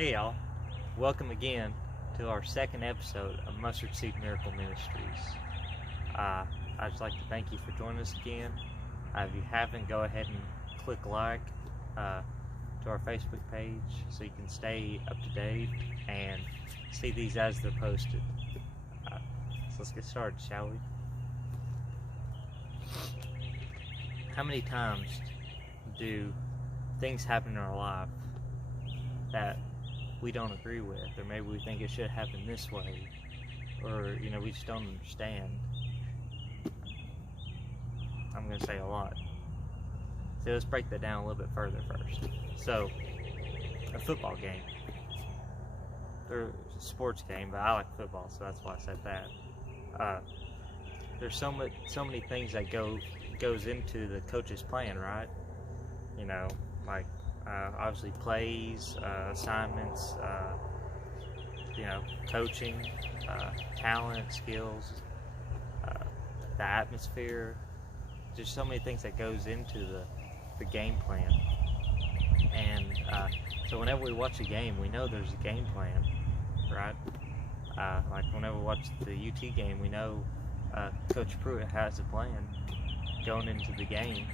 Hey y'all, welcome again to our second episode of Mustard Seed Miracle Ministries. I'd just like to thank you for joining us again. If you haven't, go ahead and click like to our Facebook page so you can stay up to date and see these as they're posted. So let's get started, shall we? How many times do things happen in our life that we don't agree with, or maybe we think it should happen this way, or we just don't understand? I'm going to say a lot. So let's break that down a little bit further first. So, a football game, or a sports game, but I like football, so that's why I said that. There's so many things that goes into the coach's plan, right? Like obviously plays, assignments, coaching, talent, skills, the atmosphere. There's so many things that goes into the game plan. And so whenever we watch a game, we know there's a game plan, right? Like whenever we watch the UT game, we know Coach Pruitt has a plan going into the game.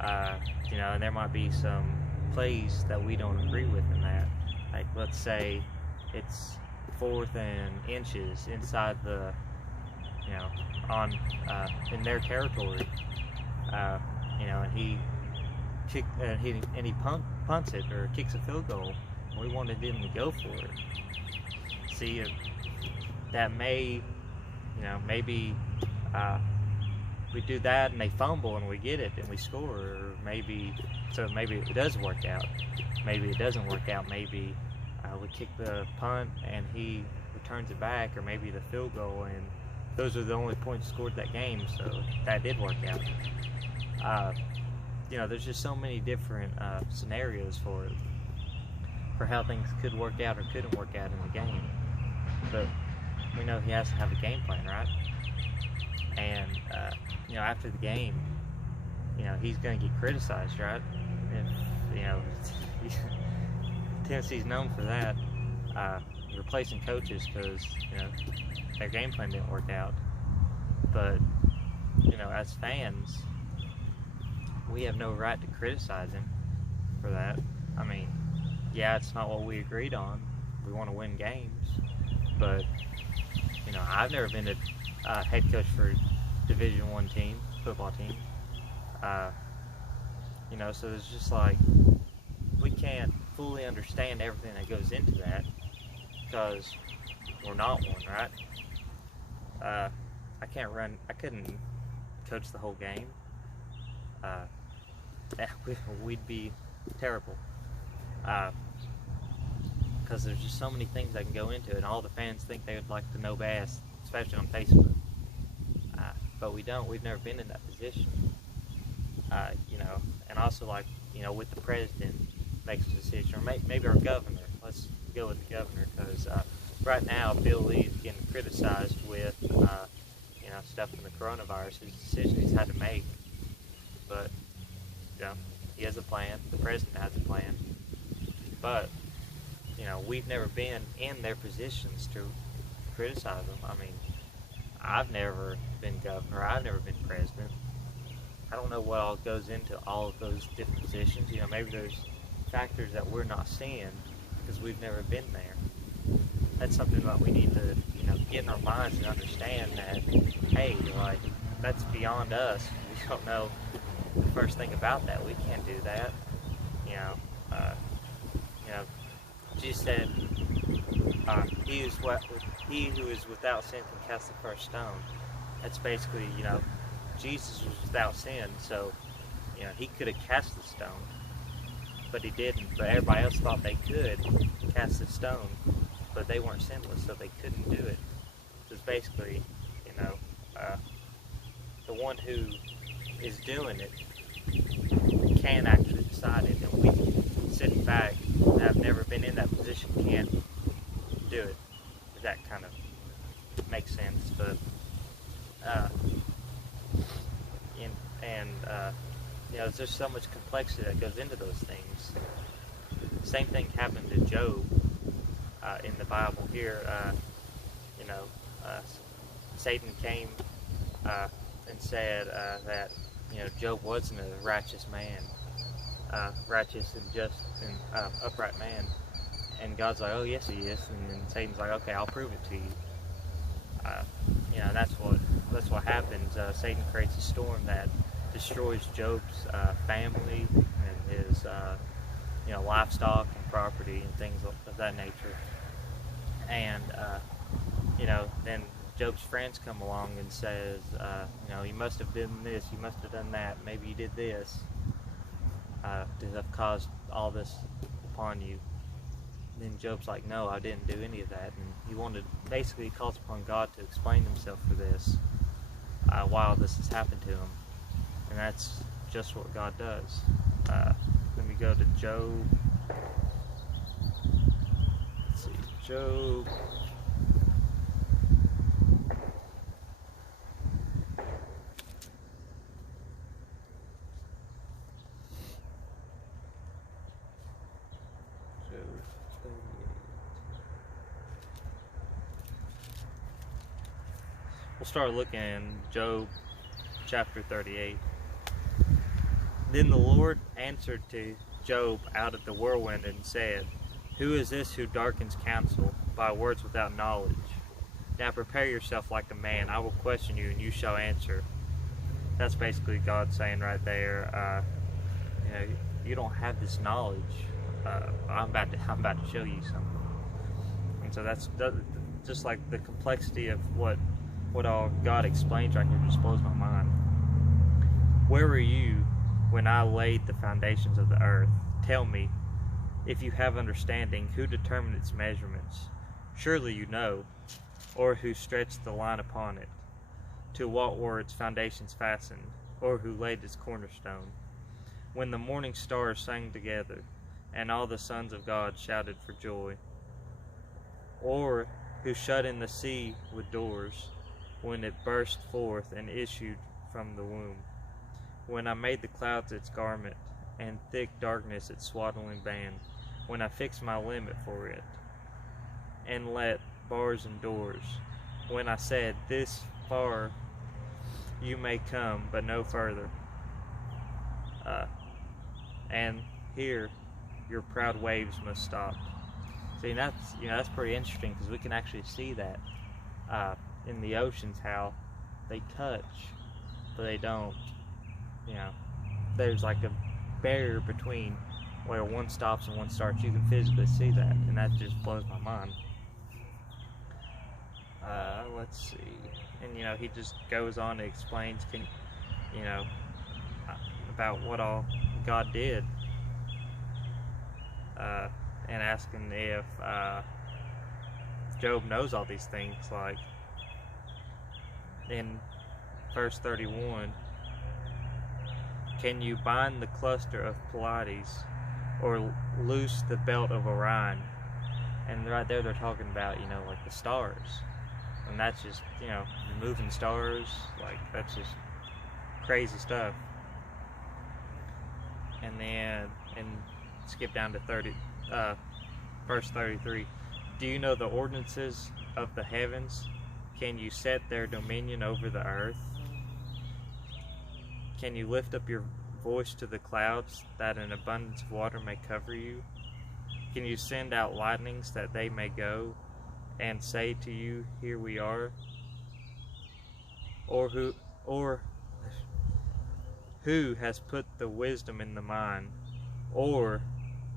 And there might be some plays that we don't agree with in that. Like, let's say it's 4th and inches inside the, in their territory, and he punts it or kicks a field goal. We wanted him to go for it. See, that may, maybe we do that and they fumble and we get it and we score, or maybe it does work out. Maybe it doesn't work out. Maybe we kick the punt and he returns it back, or maybe the field goal, and those are the only points scored that game, so that did work out. There's just so many different scenarios for how things could work out or couldn't work out in the game. But we know he has to have a game plan, right? And after the game, he's going to get criticized, right? If Tennessee's known for that, replacing coaches because their game plan didn't work out. But as fans, we have no right to criticize him for that. I mean, yeah, it's not what we agreed on. We want to win games, but I've never been a head coach for a Division I football team. So it's just like we can't fully understand everything that goes into that because we're not one, right? I couldn't coach the whole game. We'd be terrible. Because there's just so many things that can go into it, and all the fans think they would like to know best, especially on Facebook. But we don't. We've never been in that position. And also with the president makes a decision, or maybe our governor. Let's go with the governor, because right now Bill Lee's getting criticized with stuff in the coronavirus, his decision he's had to make. But he has a plan. The president has a plan. But we've never been in their positions to criticize them. I mean, I've never been governor. I've never been president. I don't know what all goes into all of those different positions. Maybe there's factors that we're not seeing because we've never been there. That's something that we need to, get in our minds and understand that, hey, that's beyond us. We don't know the first thing about that. We can't do that. Jesus said, he who is without sin can cast the first stone. That's basically, Jesus was without sin, so, he could have cast the stone, but he didn't. But everybody else thought they could cast the stone, but they weren't sinless, so they couldn't do it. So it's basically, the one who is doing it can actually decide it, and we sitting back and have never been in that position can't do it. If that kind of makes sense. But there's just so much complexity that goes into those things. Same thing happened to Job in the Bible here. You know, Satan came and said that, you know, Job wasn't a righteous man, righteous and just and upright man. And God's like, oh yes he is. And then Satan's like, okay, I'll prove it to you. You know, that's what happens. Satan creates a storm that destroys Job's family and his you know, livestock and property and things of that nature. And you know, then Job's friends come along and says, you know, you must have done this, you must have done that, maybe you did this to have caused all this upon you. And then Job's like, no, I didn't do any of that. And he basically calls upon God to explain himself for this while this has happened to him. And that's just what God does. Let me go to Job. Let's see, Job. We'll start looking in Job chapter 38. Then the Lord answered to Job out of the whirlwind and said, who is this who darkens counsel by words without knowledge? Now prepare yourself like a man. I will question you and you shall answer. That's basically God saying right there, you know, you don't have this knowledge. I'm about to show you something. And so that's just like the complexity of what all God explains right here just blows my mind. Where were you when I laid the foundations of the earth? Tell me, if you have understanding, who determined its measurements? Surely you know, or who stretched the line upon it? To what were its foundations fastened, or who laid its cornerstone? When the morning stars sang together, and all the sons of God shouted for joy? Or who shut in the sea with doors, when it burst forth and issued from the womb? When I made the clouds its garment, and thick darkness its swaddling band, when I fixed my limit for it, and let bars and doors, when I said, this far you may come, but no further, and here your proud waves must stop. See, that's pretty interesting, because we can actually see that in the oceans, how they touch but they don't. You know, there's like a barrier between where one stops and one starts. You can physically see that, and that just blows my mind. Let's see, and you know, he just goes on to explain, you know, about what all God did, and asking if Job knows all these things. Like in verse 31, can you bind the cluster of Pleiades, or loose the belt of Orion? And right there they're talking about, you know, like the stars. And that's just, you know, moving stars, like that's just crazy stuff. And then, and skip down to verse 33. Do you know the ordinances of the heavens? Can you set their dominion over the earth? Can you lift up your voice to the clouds, that an abundance of water may cover you? Can you send out lightnings that they may go, and say to you, here we are? Or who has put the wisdom in the mind, or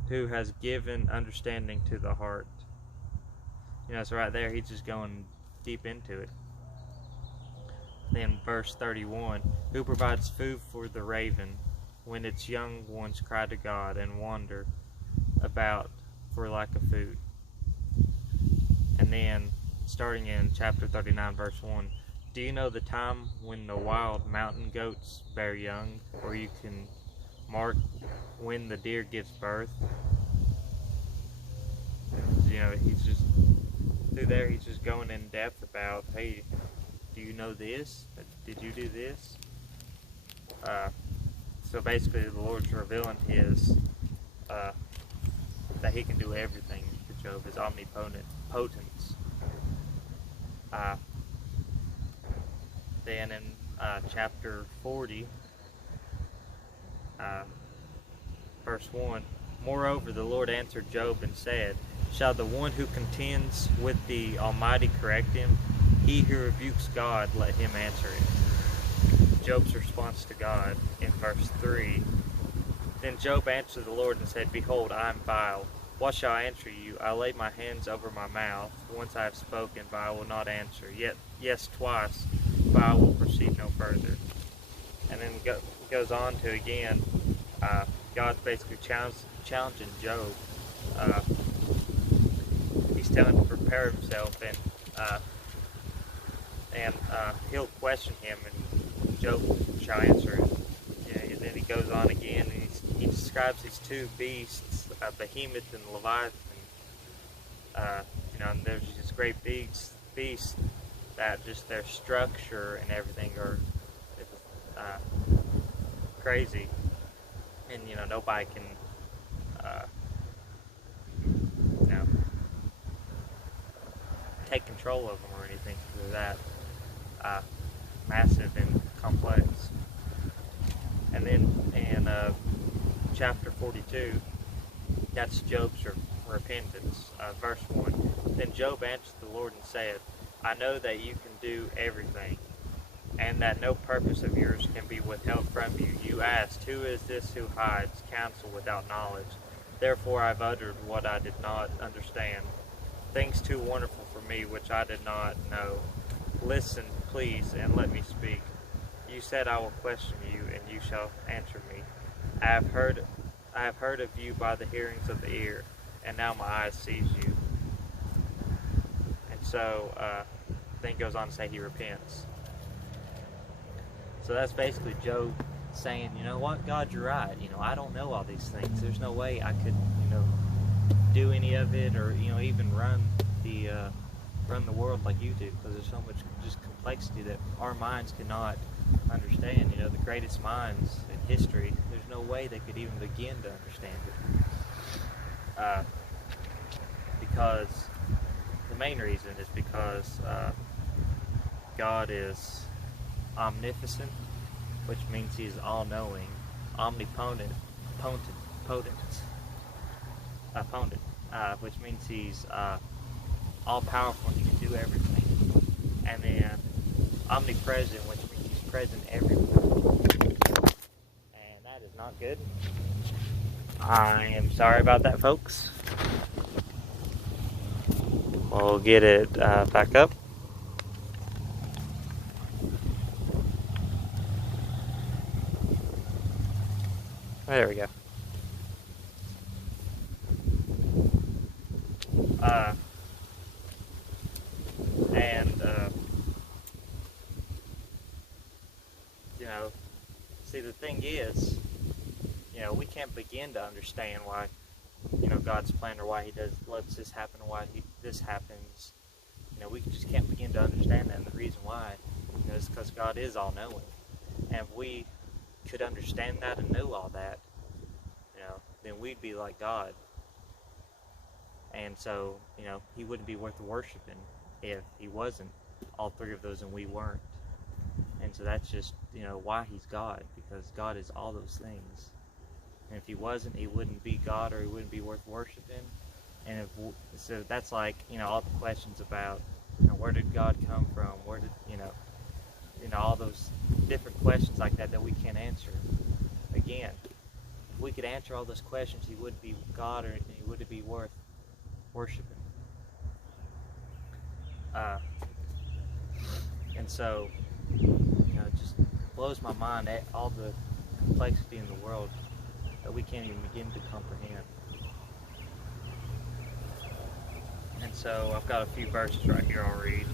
who has given understanding to the heart? You know, so right there he's just going deep into it. Then verse 31, who provides food for the raven when its young ones cry to God and wander about for lack of food? And then starting in chapter 39 verse 1, do you know the time when the wild mountain goats bear young, or you can mark when the deer gives birth? You know, he's just through there, he's just going in depth about, hey, do you know this? Did you do this? So basically the Lord's revealing his that he can do everything to Job, his omnipotence. Then in chapter 40, verse 1, moreover, the Lord answered Job and said, shall the one who contends with the Almighty correct him? He who rebukes God, let him answer it. Job's response to God in verse 3, then Job answered the Lord and said, behold, I am vile. What shall I answer you? I lay my hands over my mouth. Once I have spoken, but I will not answer. Yet, yes, twice, but I will proceed no further. And then goes on to again, God's basically challenging Job. He's telling him to prepare himself, and he'll question him, and Job shall answer it. And then he goes on again, and he describes these two beasts, Behemoth and Leviathan. And there's these great beasts that just their structure and everything are crazy, and nobody can take control of them or anything, because they're that massive and complex. And then in chapter 42, that's Job's repentance. Verse 1, then Job answered the Lord and said, I know that you can do everything, and that no purpose of yours can be withheld from you. You asked, who is this who hides counsel without knowledge? Therefore I've uttered what I did not understand, things too wonderful for me which I did not know. Listen, please, and let me speak. You said, I will question you, and you shall answer me. I have heard of you by the hearings of the ear, and now my eyes sees you. And so then he goes on to say he repents. So that's basically Job saying, you know what, God, you're right. I don't know all these things. There's no way I could, do any of it, or even run the world like you do, because there's so much just complexity that our minds cannot understand. The greatest minds in history, there's no way they could even begin to understand it. Because the main reason is because God is omnipotent, which means He's all-knowing, omnipotent, which means He's all-powerful and He can do everything. And then omnipresent, which means He's present everywhere. And that is not good. I am sorry about that, folks. We'll get it back up. There we go. See, the thing is, we can't begin to understand why, God's plan, or why He lets this happen, or why this happens. We just can't begin to understand that, and the reason why, is because God is all-knowing. And if we could understand that and know all that, then we'd be like God. And so, He wouldn't be worth worshiping if He wasn't all three of those and we weren't. And so that's just, why He's God, because God is all those things. And if He wasn't, He wouldn't be God, or He wouldn't be worth worshiping. And so that's like, all the questions about, where did God come from? Where did, all those different questions like that we can't answer. Again, if we could answer all those questions, He wouldn't be God, or He wouldn't be worth worshiping. And so, it just blows my mind at all the complexity in the world that we can't even begin to comprehend. And so I've got a few verses right here I'll read.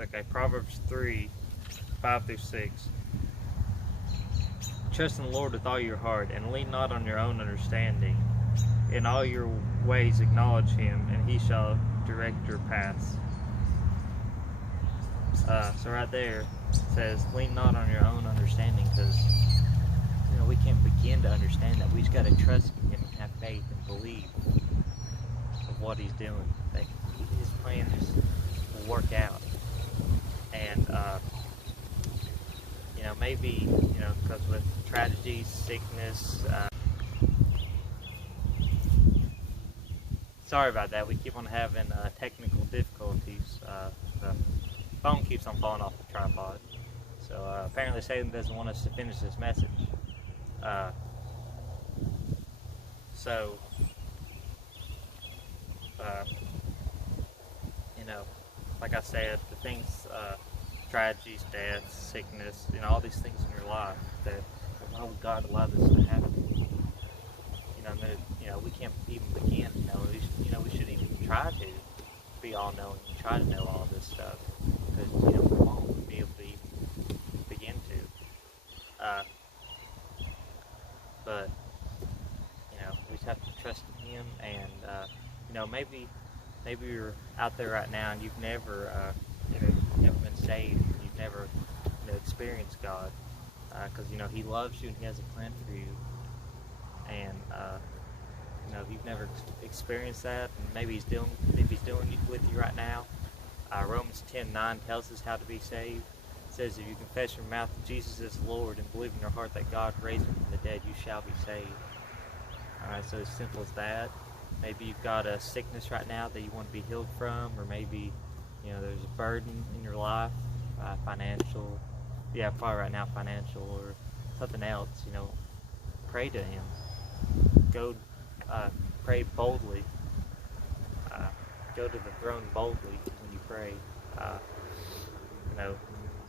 Okay, Proverbs 3:5-6. Trust in the Lord with all your heart, and lean not on your own understanding. In all your ways acknowledge Him, and He shall direct your paths. So right there it says, lean not on your own understanding, because we can't begin to understand that. We just got to trust in Him and have faith and believe of what He's doing. That His plan just will work out. And maybe because with tragedy, sickness. Sorry about that. We keep on having technical difficulties. The phone keeps on falling off the tripod. So apparently Satan doesn't want us to finish this message. Like I said, the things, tragedies, deaths, sickness, all these things in your life, that why would God allow this to happen? We can't even begin to know. We shouldn't even try to be all-knowing and try to know all this stuff, because we won't be able to even begin to. But we just have to trust in Him, and maybe you're out there right now and you've never been saved, you've never experienced God, because He loves you and He has a plan for you, and if you've never experienced that, and maybe He's doing it with you right now. Romans 10:9 tells us how to be saved. It says, if you confess your mouth that Jesus is Lord and believe in your heart that God raised Him from the dead, you shall be saved. Alright, so as simple as that. Maybe you've got a sickness right now that you want to be healed from, or maybe there's a burden in your life, financial, probably right now financial, or something else. Pray to Him. Go pray boldly. Go to the throne boldly when you pray.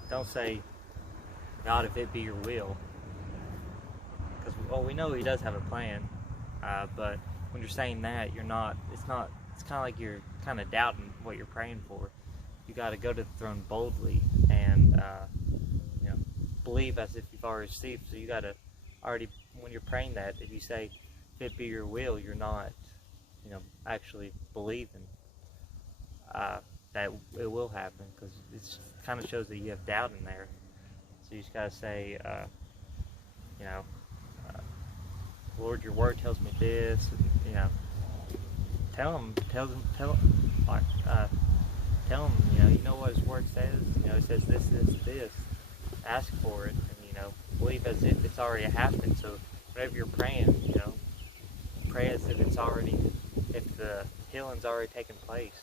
Don't say, God, if it be your will, because we know He does have a plan, but when you're saying that, it's kind of like you're kind of doubting what you're praying for. You got to go to the throne boldly and believe as if you've already received. So you got to already, when you're praying that, if you say, if it be your will, you're not actually believing that it will happen, because it kind of shows that you have doubt in there. So you just got to say, Lord, your word tells me this, and, tell him, what His word says. It says this, this, this. Ask for it, and believe as if it's already happened. So whenever you're praying, pray as if if the healing's already taken place.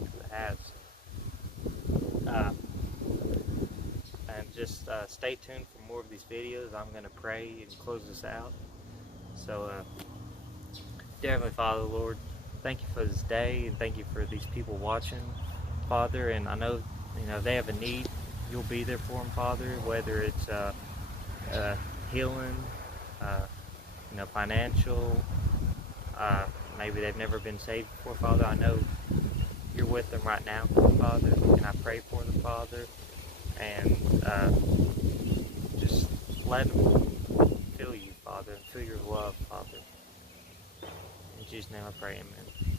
It has. And just stay tuned for more of these videos. I'm going to pray and close this out. So, dear Heavenly Father, Lord, thank you for this day, and thank you for these people watching, Father. And I know, if they have a need, you'll be there for them, Father, whether it's healing, financial, maybe they've never been saved before, Father. I know you're with them right now, Father, and I pray for them, Father, and just let them feel you, Father, and feel your love, Father. In Jesus' name I pray, amen.